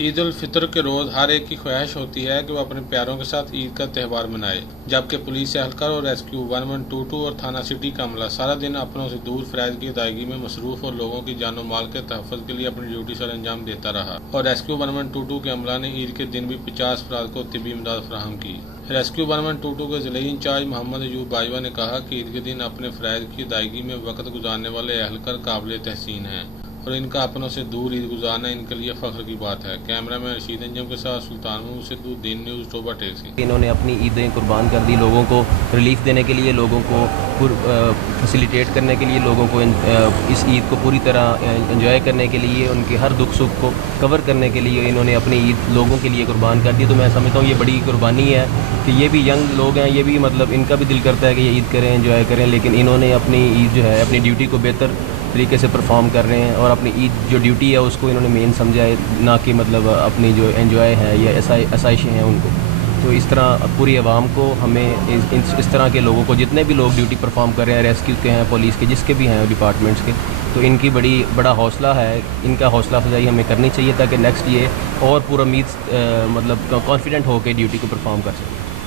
عید الفطر کے روز ہر ایک کی خواہش ہوتی ہے کہ وہ اپنے پیاروں کے ساتھ عید کا تہوار منائے، جبکہ پولیس اہلکار اور ریسکیو 1122 اور تھانہ سٹی کا عملہ سارا دن اپنوں سے دور فرائض کی ادائیگی میں مصروف اور لوگوں کی جان و مال کے تحفظ کے لیے اپنی ڈیوٹی سر انجام دیتا رہا، اور ریسکیو 1122 کے عملہ نے عید کے دن بھی 50 افراد کو طبی امداد فراہم کی۔ ریسکیو 1122 کے ضلعی انچارج محمد ایوب باجوہ نے کہا کہ عید کے دن اپنے فرائض کی ادائیگی میں وقت گزارنے والے اہلکار قابل تحسین ہیں اور ان کا اپنوں سے دور عید گزارنا ان کے لیے فخر کی بات ہے۔ کیمرہ مین رشید انجم کے ساتھ سلطان محمود صدو، دین نیوز، ٹوبہ ٹیک سے۔ انہوں نے اپنی عیدیں قربان کر دی، لوگوں کو ریلیف دینے کے لیے، لوگوں کو فیسیلیٹیٹ کرنے کے لیے، لوگوں کو اس عید کو پوری طرح انجوائے کرنے کے لیے، ان کے ہر دکھ سکھ کو کور کرنے کے لیے انہوں نے اپنی عید لوگوں کے لیے قربان کر دی۔ تو میں سمجھتا ہوں یہ بڑی قربانی ہے کہ یہ بھی ینگ لوگ ہیں، یہ بھی مطلب ان کا بھی دل کرتا ہے کہ یہ عید کریں، انجوائے کریں، لیکن انہوں نے اپنی عید جو ہے اپنی ڈیوٹی کو بہتر طریقے سے پرفارم کر رہے ہیں اور اپنی عید جو ڈیوٹی ہے اس کو انہوں نے مین سمجھا ہے، نہ کہ مطلب اپنی جو انجوائے ہیں یا آسائشیں ہیں ان کو۔ تو اس طرح پوری عوام کو ہمیں اس طرح کے لوگوں کو، جتنے بھی لوگ ڈیوٹی پرفارم کر رہے ہیں، ریسکیو کے ہیں، پولیس کے، جس کے بھی ہیں ڈپارٹمنٹس کے، تو ان کی بڑا حوصلہ ہے، ان کا حوصلہ افزائی ہمیں کرنی چاہیے تاکہ نیکسٹ یہ اور پورا امید مطلب کانفیڈنٹ ہو کے ڈیوٹی کو پرفارم کر سکیں۔